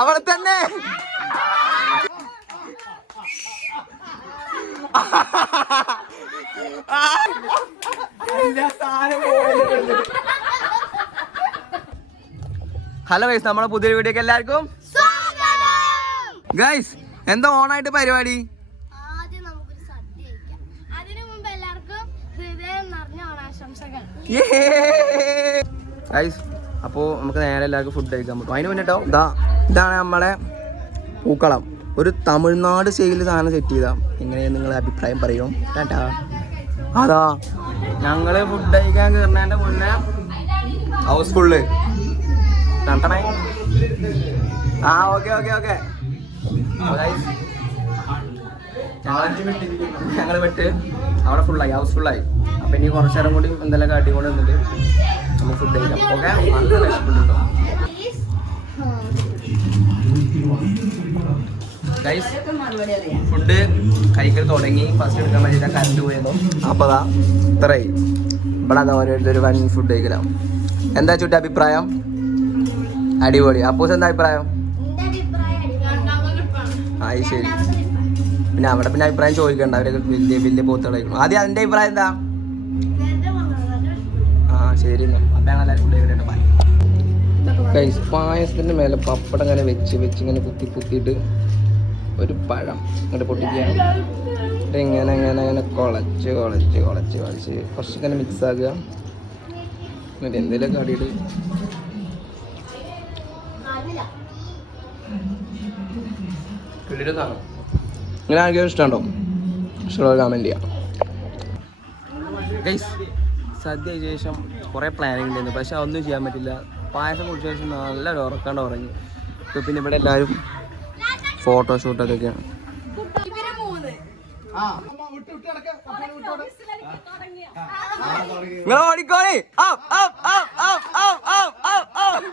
അവിടെ തന്നെ. Hello guys നമ്മളെ പുതിയൊരു വീഡിയോക്ക് എല്ലാവർക്കും ഗൈസ് എന്താ ഓണായിട്ട് പരിപാടി? ഗൈസ് അപ്പോൾ നമുക്ക് നേരെ എല്ലാവർക്കും ഫുഡ് കഴിക്കാൻ പറ്റും അതിന് മുന്നേട്ടോ ഇതാ ഇതാണ് നമ്മളെ പൂക്കളം. ഒരു തമിഴ്നാട് സ്റ്റൈലിൽ സാധനം സെറ്റ് ചെയ്താ. എങ്ങനെയാണ് നിങ്ങളെ അഭിപ്രായം പറയും? ടാറ്റാ. അതാ ഞങ്ങൾ ഫുഡ് കഴിക്കാൻ കയറുന്നതിന്റെ മുന്നേ ഹൗസ് ഫുള്ള് തണ്ടണേ ആ ഓക്കെ ഓക്കെ ഓക്കെ ഞങ്ങൾ വിട്ട് അവിടെ ഫുള്ളായി ഹൗസ് ഫുള്ളായി അപ്പൊ ഇനി കുറച്ചു നേരം കൂടി എന്തെല്ലാം കാട്ടിക്കൊണ്ട് നിന്നിട്ട് നമുക്ക് ഫുഡ് കഴിക്കാം. ഓക്കെ നല്ല വിശപ്പുണ്ട് ഗൈസ് ഫുഡ് കഴിക്കൽ തുടങ്ങി. ഫസ്റ്റ് എടുക്കാൻ വേണ്ടിയിട്ട് കറണ്ട് പോയതോ അപ്പോൾ ഇത്രയായി. ഇവിടെ അതാ ഓരോരുത്തർ വൺ ഫുഡ് കഴിക്കലാം. എന്താ ചുട്ടി അഭിപ്രായം? അടിപൊളി. അപ്പൂസ് എന്താ അഭിപ്രായം? ആയി ശരി. പിന്നെ അവിടെ പിന്നെ അഭിപ്രായം ചോദിക്കണ്ട. അവരൊക്കെ വലിയ വലിയ പോത്തുകളായിരിക്കും. ആദ്യം അതിന്റെ അഭിപ്രായം എന്താ? ശരി ഗൈസ് പായസത്തിന്റെ മേലെ പപ്പടം ഇങ്ങനെ വെച്ച് വെച്ച് ഇങ്ങനെ കുത്തി കുത്തിയിട്ട് ഒരു പഴം ഇങ്ങോട്ട് പൊട്ടിക്കുകയാണ്. എന്നിട്ട് ഇങ്ങനെ ഇങ്ങനെ ഇങ്ങനെ കുളച്ച് കുളച്ച് കുളച്ച് കുളച്ച് കുറച്ച് ഇങ്ങനെ മിക്സ് ആക്കുക. എന്നിട്ട് എന്തെങ്കിലും സാധനം ഇങ്ങനെ ആകെ ഇഷ്ടമുണ്ടോ? ഇഷ്ടമുള്ള കമന്റ് ചെയ്യാം. ഗൈസ് സദ്യ ശേഷം കുറേ പ്ലാനിങ് ഉണ്ടായിരുന്നു പക്ഷെ അതൊന്നും ചെയ്യാൻ പറ്റില്ല പായസം കുടിച്ച ശേഷം നല്ല ഉറക്കാണ്ട് ഉറങ്ങി ഇപ്പൊ പിന്നെ ഇവിടെ എല്ലാവരും നിങ്ങൾ ഓടിക്കോളി up, up, up, up, up, up, up, up.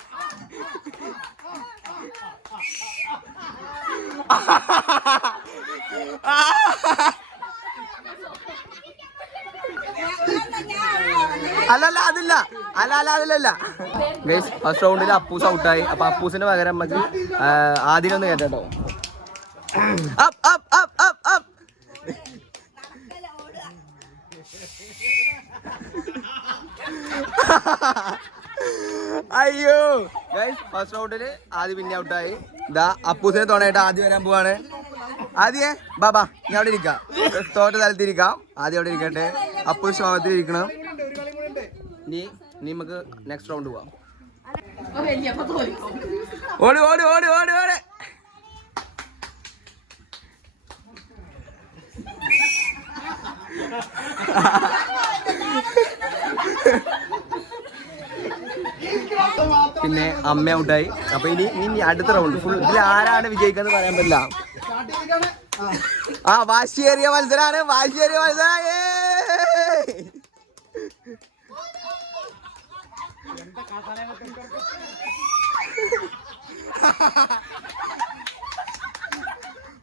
അല്ലല്ല അതില്ല. അല്ല അല്ല അതിലല്ല. ഫസ്റ്റ് റൗണ്ടിൽ അപ്പൂസ് ഔട്ടായി അപ്പൊ അപ്പൂസിന് പകരം നമുക്ക് ആദ്യം ഒന്ന് കേട്ടോ. Up up up up up അയ്യോ. ഫസ്റ്റ് റൗണ്ടിൽ ആദ്യം പിന്നെ ഔട്ടായി ഇതാ അപ്പൂസിനെ തോണേട്ട ആദ്യം വരാൻ പോവാണ്. ആദ്യേ ബാബാ ഞാൻ അവിടെ ഇരിക്കാം. തോട്ട സ്ഥലത്തിരിക്കാം ആദ്യം അവിടെ ഇരിക്കട്ടെ. അപ്പൂസ് ശോഭത്തിൽ ഇരിക്കണം. നീ നീ നമുക്ക് നെക്സ്റ്റ് റൗണ്ട് പോവാം. ഓടി ഓടി ഓടി ഓടി ഓടി. പിന്നെ അമ്മ ഔട്ടായി. അപ്പൊ ഇനി ഇനി അടുത്ത റൗണ്ട് ഫുൾ ഇതിൽ ആരാണ് വിജയിക്കാന്ന് പറയാൻ പറ്റില്ല. ആ വാശിയേറിയ മത്സരാണ്. വാശിയേറിയ മത്സരം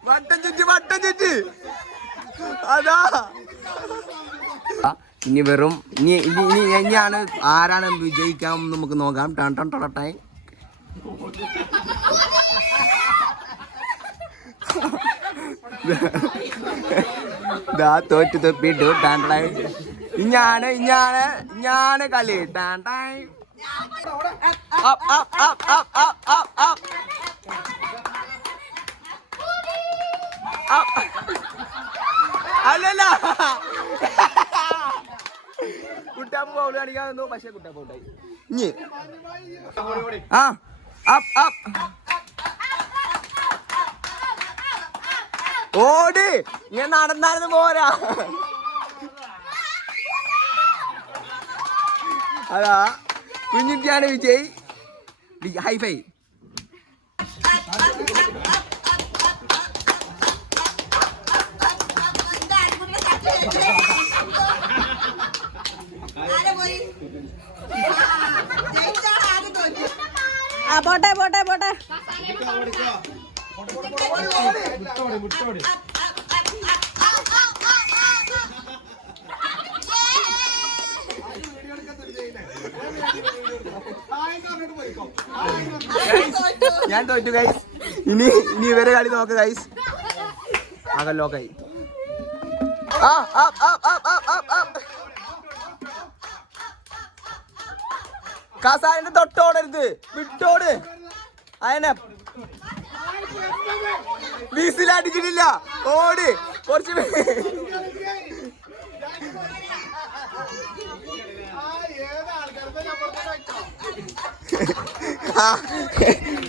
വട്ടം ചുറ്റി വട്ടം ചുറ്റി. അതാ. ഇനി വെറും ഇനി ഇനി ഇനിയാണ് ആരാണ് വിജയിക്കാം നമുക്ക് നോക്കാം. ടൺ ടൺ ടൊടട്ടായി തോറ്റ് തൊപ്പിട്ടു ടാൻടായി ഇഞ്ഞാണ് ഇഞ്ഞാണ് ഇഞ്ഞാണ് കളി. ടാൻടായി Up, up, up, up, up, up, up. Up. അല്ലല്ല കുട്ടാപ്പ് പൗൾ കാണിക്കാൻ തന്നു പക്ഷെ കുട്ടാപ്പ് ഉണ്ടായി ഓടി ഞാൻ നടന്നായിരുന്നു പോരാ അതാ കുഞ്ഞുട്ടിയാണ് വിജയ്. ഹൈഫൈ ആ പോട്ടെ പോട്ടെ പോട്ടെ. ഞാൻ തോറ്റു ഗൈസ് ഇനി ഇനി ഇവരെ കളി നോക്ക് ഗൈസ് ആകെ ആ ആ ആ ആ ആ ആ ആ. കസാലിന്റെ തൊട്ടോടരുത്. വിട്ടോട്. അയനെ. വീസിലടിച്ചിട്ടില്ല ഓട്. കുറച്ച് പേ- ആ,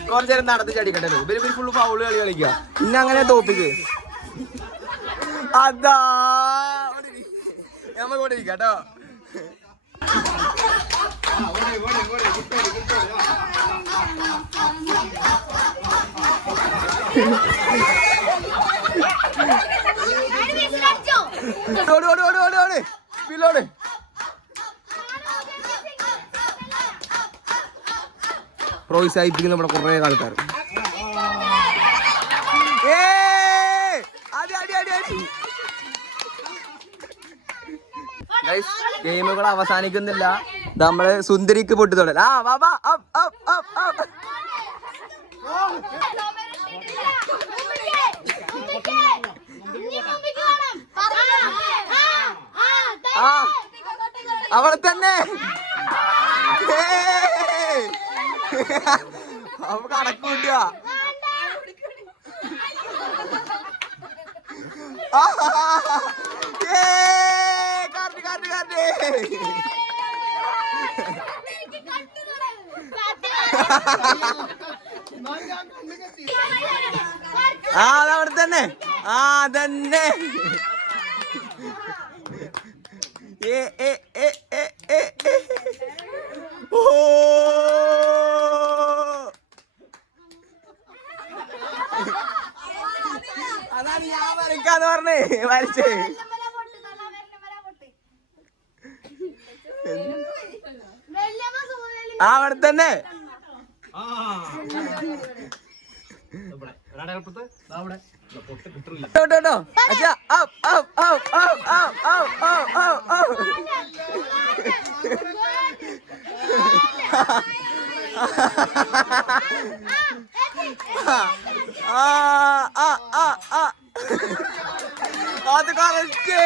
കുറച്ച് നേരം നടത്തി ചടിക്കട്ടെ ഇവർ ഇവർ ഫുള്ള് ഫൗൾ കളി കളിക്കുക പിന്നെ അങ്ങനെ തോപ്പിക്ക് അതാ. നമ്മ കൂടെ ഇരിക്കാം കേട്ടോ. ഓടി ഓട് ഓട് ഓട് ഓട്. പില്ലോട് പ്രോത്സാഹിപ്പിക്കുന്ന നമ്മുടെ കുറേ ആൾക്കാർ ഗെയിമുകൾ അവസാനിക്കുന്നില്ല. നമ്മൾ സുന്ദരിക്ക് പൊട്ടി തൊടൽ ആ ബാബാ അവളെ തന്നെ. ഏ അവ കണക്ക് കൂട്ടുക കാർഡ് കാർഡ് കാർഡ് ആ അതവിടെ തന്നെ. ആ തന്നെ ഏ ഏ ഏ ഏ. ഓ അതാണ് ഞാൻ വരയ്ക്കാന്ന് പറഞ്ഞേ വരച്ചേ ആ അവിടെ തന്നെ കേട്ടോ കേട്ടോ അച്ഛാ up up up up up up up up ആ ആ ആ ആ അത് കറക്റ്റ്.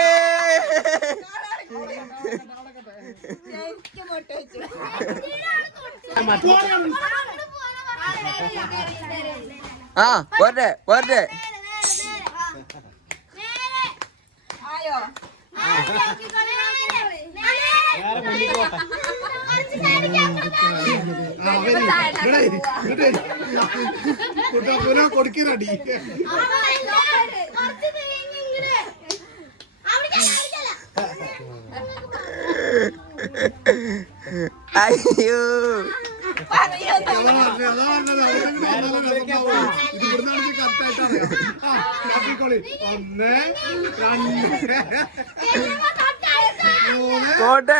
ആ പോരട്ടെ പോരട്ടെ. ആയോ? അയ്യോ. ഒന്ന് രണ്ട് മൂന്ന് പോട്ടെ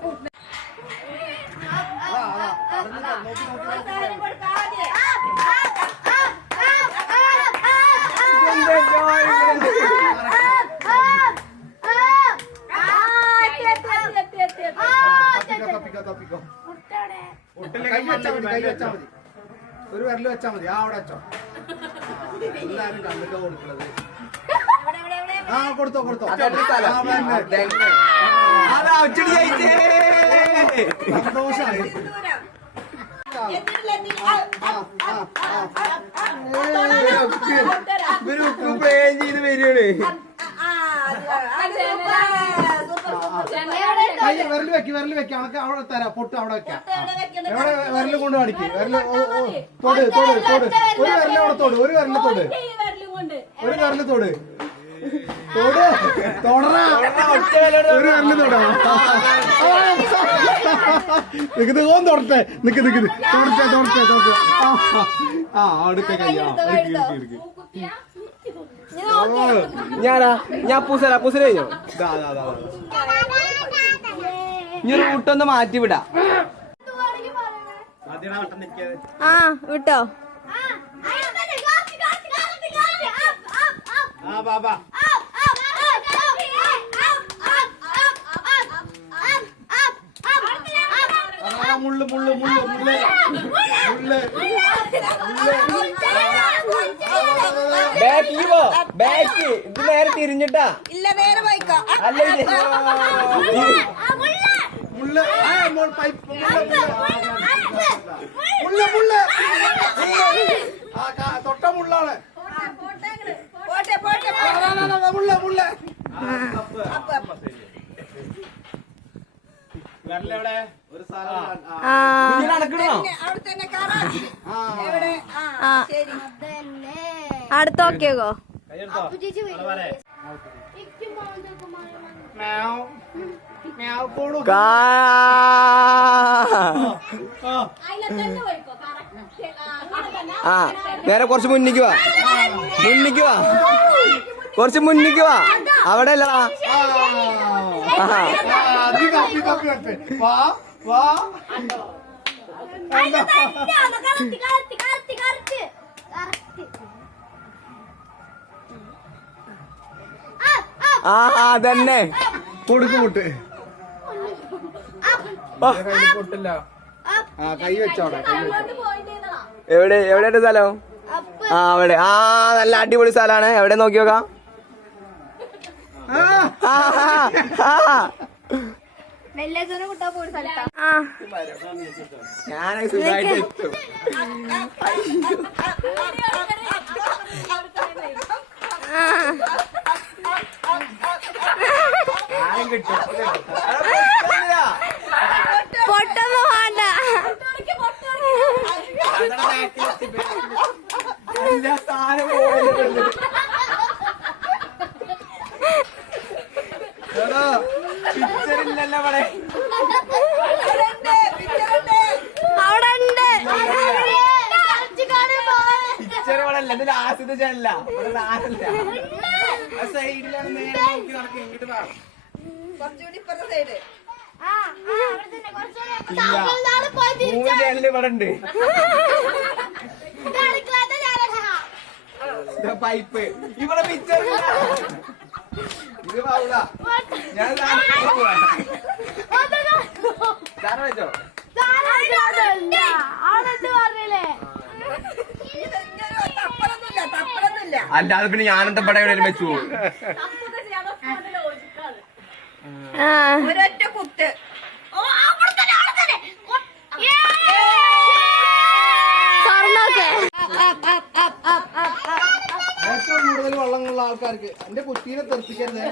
കൈ വെച്ചാൽ മതി കൈ വെച്ചാൽ മതി. ഒരു വിരൽ വെച്ചാൽ മതി. ആ അവിടെ വെച്ചോ. എല്ലാരും കണ്ടിട്ടോ കൊടുക്കുന്നത് ആ കൊടുത്തോ കൊടുത്തോ. സന്തോഷായി. ഇവർ ഉപ്പ് ചെയ്ത് വരികയാണ്. കൈ വിരൽ വെക്ക് വിരൽ വെക്ക്. അവൾക്ക് അവിടെ തരാം പൊട്ട് അവിടെ വെക്കാം. എവിടെ വിരൽ കൊണ്ട് കാണിക്ക്? വിരൽ തൊട് തൊട് തൊട്. ഒരു വിരൽ അവിടെ തൊട് ഒരു വിരൽ തൊട്. കൊണ്ട്. ഒരു വിരൽ തൊട്. തൊട്. തൊടറാ. ഒരു വിരൽ തൊടാ. നിക്ക് ഓൻ തൊടട്ടെ. നിക്ക് നിക്ക്. തൊടട്ടെ തൊടട്ടെ തൊടട്ടെ. ആ, അടുത്ത കൈ ആ എടുക്ക്, എടുക്ക്, എടുക്ക്. ഓ, ഞാനാ ഞാൻ പൂസല പൂസല കഴിഞ്ഞോ? ദാ, ദാ, ദാ. ഇനി റൂട്ടൊന്ന് മാറ്റി വിടാ ആ വിട്ടോ. മുള്ളു മുള്ളു മുള്ളു മുള്ളു മുള്ളു ബാക്ക് പോ ബാക്ക് ഇത് നേരെ തിരിഞ്ഞിട്ടാ. ഇല്ല നേരെ പോയിക്കോ. ആ, അല്ല മുള്ളു മോൾ പൈപ്പ് മുള്ളു മുള്ളു തൊട്ട മുള്ളാണ്. മുള്ള മുള്ള. അടുത്ത നോക്കിയോക്കോ ആ, ആ നേരെ കുറച്ച് മുന്നിക്ക് വാ. മുന്നിക്ക് വാ. കുറച്ച് മുന്നിക്ക് വാ. അവിടെ അല്ല ആ. തന്നെ കൊടുക്ക് മുട്ട് ഓ, ആ. കൈ വെച്ചോടെ കൈ വെച്ചോ. എവിടെ എവിടെയാണ് സ്ഥലം? ആ അവിടെ. ആ നല്ല അടിപൊളി സ്ഥലമാണ്. എവിടെ നോക്കി നോക്കാം? ഞാനൊക്കെ സുഖമായിട്ട് എത്തും. ആരും കിട്ടും പൊട്ടൊന്നും വേണ്ട എല്ലാ സാധനം പോകുന്നുണ്ട് എടാ, picture ഇല്ലല്ലോ ഇവിടെ. അവിടെ ഉണ്ട് Picture ഇവിടെ ഇല്ല. ഇത് last ത്തെ channel ആ. ഇവിടെ ആരല്ല. ആ side ലാണ് നേരെ നോക്കി നടക്ക്. ഇങ്ങോട്ട് വാ. കുറച്ചുകൂടി ഇപ്പുറത്തെ സൈഡ് ഇല്ല. മൂന്ന് ഇവിടെ ഉണ്ട്. ഇത് പൈപ്പ് ഇവിടെ പിക്ചർ ഇത് പാവൂല. ഞാൻ വെച്ചോ? അല്ലാതെ പിന്നെ ഞാനെന്താ ഇവിടെ വെച്ചു പോകും ഒരൊറ്റ കുത്ത്. ഏറ്റവും കൂടുതൽ വള്ളങ്ങളുള്ള ആൾക്കാർക്ക് എന്റെ കുട്ടീനെ തെറിപ്പിക്കരുത്.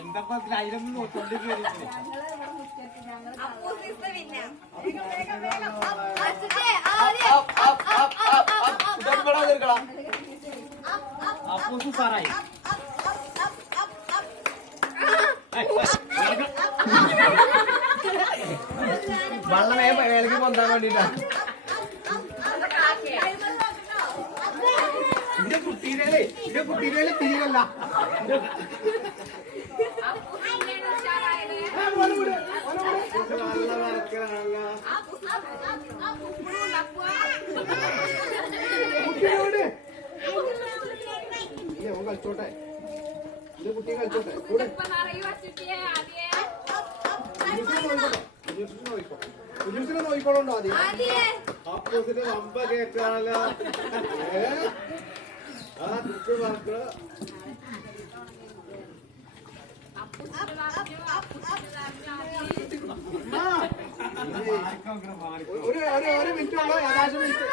എന്താ അതിലൊന്നും നോക്കിക്കൊണ്ടിരിക്കുന്നത് അപ്പൂസ് സാറായി വള്ളമേ മേലേക്ക് പൊന്താൻ വേണ്ടിട്ടാ എന്റെ കുട്ടീനെ എന്റെ കുട്ടീനെ തീരല്ല. കളിച്ചോട്ടെ. എന്റെ കുട്ടി കളിച്ചോട്ടെ. കൂടെ. കുഞ്ഞുസിനെ നോക്കിക്കോ. കുഞ്ഞുസിനെ നോക്കിക്കോളണ്ടോ ആദ്യം? അപ്പൂസിന്റെ വമ്പ കേക്കാണല്ലോ ഏ? ആ കുപ്പി മക്കൾ. ആ. ഒരു ഒരു മിനിറ്റ് ഉള്ളൂ ഏകദേശം മിനിറ്റ്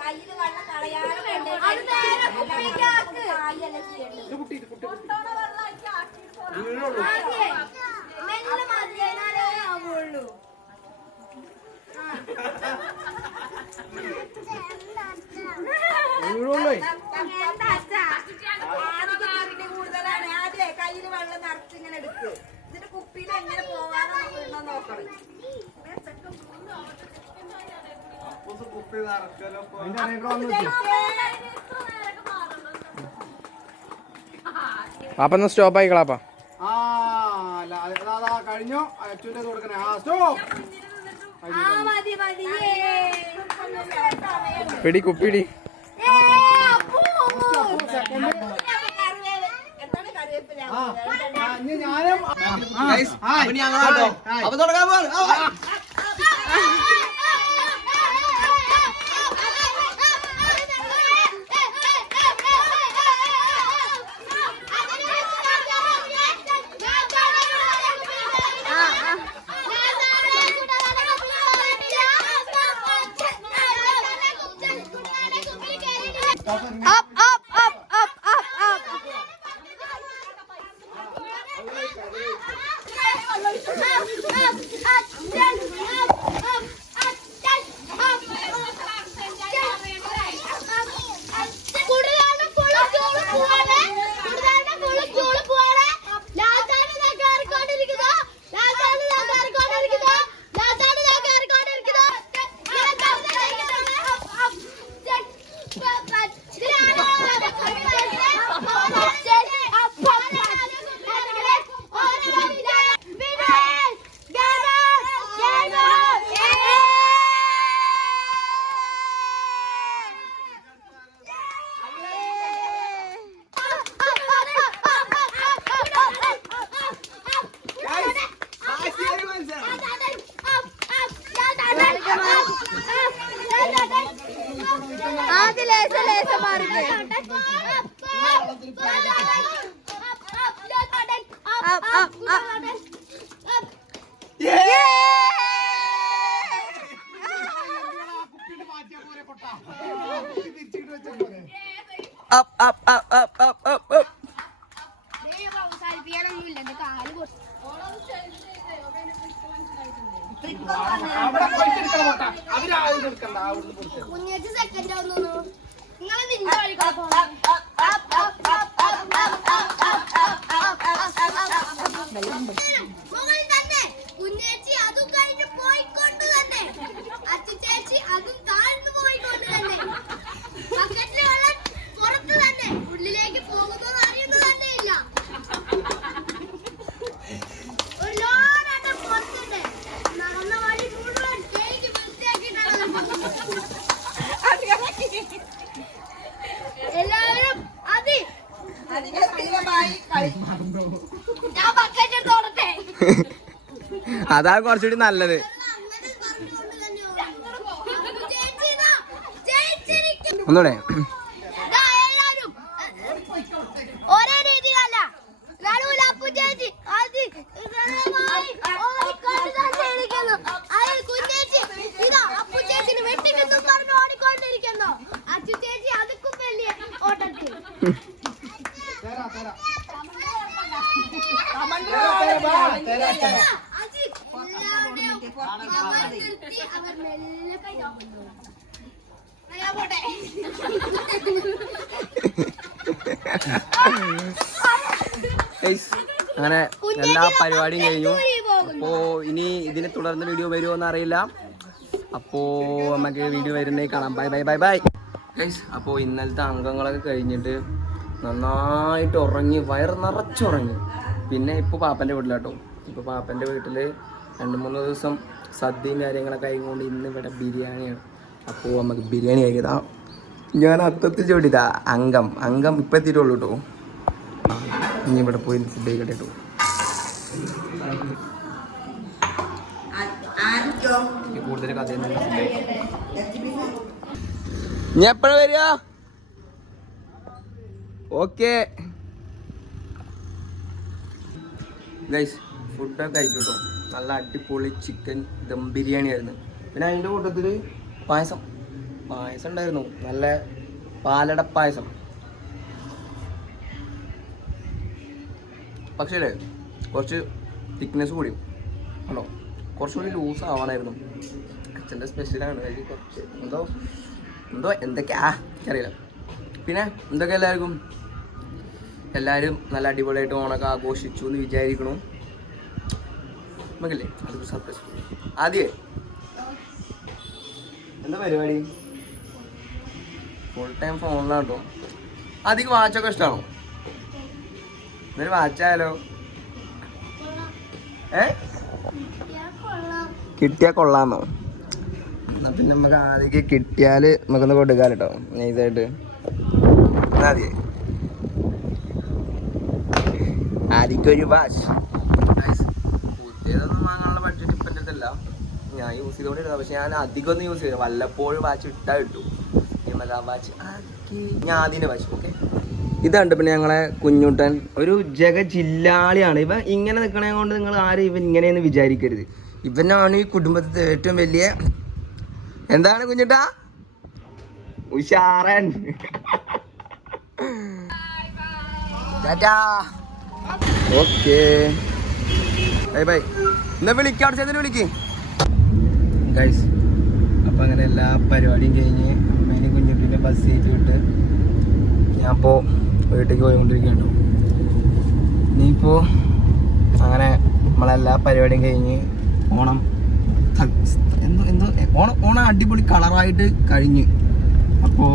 കയ്യിൽ വെള്ളം കളയാതെ അത് നേരെ ഒന്ന് സ്റ്റോപ്പ് ആയിക്കളാപ്പാ കഴിഞ്ഞു. അച്ഛന്റെ കൊടുക്കണേ. ആ സ്റ്റോപ്പ്. പിടി കുപ്പിടി. അപ്പൂ. ഞാനും അപ്പൊ. അപ്പൊ തുടങ്ങാൻ തിരിച്ചിട്ട് വെച്ചാ പോരെ up up up up up up up അവിടെ പോയിട്ട് എടുക്കണം കുഞ്ഞേച്ചി സെക്കൻഡ് ആവുന്നു നിങ്ങളെ നിന്റെ വഴിക്കാ മുകളിൽ തന്നെ കുഞ്ഞേച്ചി അതും കഴിഞ്ഞ് പോയിക്കൊണ്ട് തന്നെ അച്ചുചേച്ചി അതും താഴ്ന്നു പോയിക്കൊണ്ട് തന്നെ ബക്കറ്റിലെ വെള്ളം പുറത്ത് തന്നെ ഉള്ളിലേക്ക് പോകുന്നത് അറിയുന്നത് തന്നെ ഇല്ല ഒരു ലോഡായിട്ട് പുറത്തുണ്ട് നടന്ന വഴി മുഴുവൻ കേക്ക് വൃത്തിയാക്കിയിട്ടാണ് എല്ലാവരും അതി അധികം സ്ഥിരമായി കളി ഞാൻ ബക്കറ്റ് എടുത്ത് ഓടട്ടെ അതാ കുറച്ചുകൂടി നല്ലത്. ഒന്നുകൂടെ ഇതാ എല്ലാവരും. ഒരേ രീതിയിലല്ല നടുവിൽ അപ്പു ചേച്ചി അത് ഇതേമായി ഓടിക്കൊണ്ട് തന്നെ ഇരിക്കുന്നു. അതിൽ കുഞ്ഞേച്ചി ഇതാ അപ്പു ചേച്ചിനെ വെട്ടിക്കുന്നു പറഞ്ഞ് ഓടിക്കൊണ്ടിരിക്കുന്നു അച്ചു ചേച്ചി അതുക്കും വലിയ ഓട്ടത്തിൽ തരാ തരാ തരാം, തരാം. അത് എല്ലാവരുടെയും അവർ നിർത്തി അവർ മെല്ലെ കൈ നോക്കുന്നു ഞാൻ പോട്ടെ Guys, അങ്ങനെ എല്ലാ പരിപാടിയും കഴിഞ്ഞു. അപ്പോ ഇനി ഇതിനെ തുടർന്ന് വീഡിയോ വരുമോ എന്ന് അറിയില്ല. അപ്പോ നമുക്ക് വീഡിയോ വരുന്നേ കാണാം. Bye bye bye bye guys അപ്പോൾ ഇന്നലത്തെ അംഗങ്ങളൊക്കെ കഴിഞ്ഞിട്ട് നന്നായിട്ട് ഉറങ്ങി വയറ് നിറച്ചുറങ്ങി. പിന്നെ ഇപ്പോൾ പാപ്പന്റെ വീട്ടിലാട്ടോ. ഇപ്പോൾ പാപ്പന്റെ വീട്ടിൽ രണ്ട് മൂന്ന് ദിവസം സദ്യയും കാര്യങ്ങളൊക്കെ ആയിക്കൊണ്ട് ഇന്ന് ഇവിടെ ബിരിയാണിയാണ്. അപ്പോൾ നമുക്ക് ബിരിയാണി കഴിക്കാം. ഞാൻ അത്തത്തിൽ ചോടിതാ അംഗം. അംഗം ഇപ്പം എത്തിയിട്ടുള്ളൂ കേട്ടോ ഇനി ഇവിടെ പോയി ഫുഡ് കഴിക്കട്ടെ കേട്ടോ കൂടുതൽ ഞാൻ എപ്പോഴാ വരിക? ഓക്കെ. ഗൈസ് ഫുഡൊക്കെ കേട്ടോ നല്ല അടിപൊളി ചിക്കൻ ദം ബിരിയാണി ആയിരുന്നു പിന്നെ അതിന്റെ കൂട്ടത്തിൽ പായസം. പായസം ഉണ്ടായിരുന്നു നല്ല പാലട പായസം. പക്ഷേ കുറച്ച് തിക്നെസ് കൂടി. ആണോ കുറച്ചുകൂടി ലൂസ് ആവണമായിരുന്നു അച്ഛന്റെ സ്പെഷ്യലാണ് അതിൽ കുറച്ച് എന്തോ എന്തോ എന്തൊക്കെയാ അറിയില്ല പിന്നെ എന്തൊക്കെ എല്ലാവർക്കും? എല്ലാവരും നല്ല അടിപൊളിയായിട്ട് ഓണൊക്കെ ആഘോഷിച്ചു എന്ന് വിചാരിക്കണു. നമുക്കില്ലേ? അതൊരു സർപ്രൈസ് ആദ്യേ എന്താ പരിപാടി? ഫുൾ ടൈം ഫോണിലാണ് കേട്ടോ. അധികം വാച്ചൊക്കെ ഇഷ്ടമാണോ എന്നൊരു വാച്ചായാലോ? ഏ? കിട്ടിയാ കൊള്ളാന്നോ. എന്നാ പിന്നെ നമുക്ക് ആദ്യം കിട്ടിയാൽ നമുക്കൊന്ന് കൊടുക്കാം കേട്ടോ നൈസായിട്ട്. എന്നാ മതിയേ ആദ്യമൊരു വാച്ച്. പുതിയതൊന്നും വാങ്ങാനുള്ള ബഡ്ജറ്റ് ഇപ്പം ഞാൻ യൂസ് ചെയ്തുകൊണ്ടിരുന്നത് പക്ഷെ ഞാൻ അധികം ഒന്നും യൂസ് ചെയ്തു വല്ലപ്പോഴും വാച്ച് ഇട്ടാ കിട്ടും. ആ വാച്ച് ഞാൻ ആദ്യം വാച്ച് ഓക്കെ? ഇതുണ്ട് പിന്നെ ഞങ്ങളെ കുഞ്ഞുട്ടൻ ഒരു ജഗ ജില്ലാളിയാണ്. ഇവ ഇങ്ങനെ നിൽക്കണേ കൊണ്ട് നിങ്ങൾ ആരും ഇവൻ ഇങ്ങനെയെന്ന് വിചാരിക്കരുത്. ഇവനാണ് ഈ കുടുംബത്തിലെ ഏറ്റവും വലിയ എന്താണ് കുഞ്ഞുട്ട? ഉഷാറൻ. ഓക്കെ. Bye bye. എന്നാ വിളിക്കാം അവിടെ വിളിക്ക്. ഗൈസ് അപ്പം അങ്ങനെ എല്ലാ പരിപാടിയും കഴിഞ്ഞ് ബസ് കയറ്റി വിട്ട് ഞാൻ ഇപ്പോൾ വീട്ടിലേക്ക് പോയിക്കൊണ്ടിരിക്കുകയുണ്ടോ ഇനിയിപ്പോൾ അങ്ങനെ നമ്മളെല്ലാ പരിപാടിയും കഴിഞ്ഞ് ഓണം എന്തോ എന്തോ ഓണം ഓണം അടിപൊളി കളറായിട്ട് കഴിഞ്ഞ്. അപ്പോൾ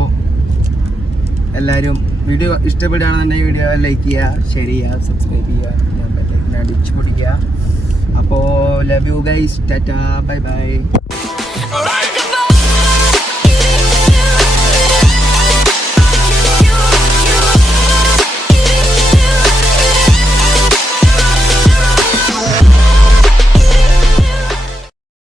എല്ലാവരും വീഡിയോ ഇഷ്ടപ്പെടുകയാണെന്നുണ്ടെങ്കിൽ വീഡിയോ ലൈക്ക് ചെയ്യുക ഷെയർ ചെയ്യുക സബ്സ്ക്രൈബ് ചെയ്യുക അടിച്ചു പൊടിക്കുക. അപ്പോൾ love you guys tata bye bye.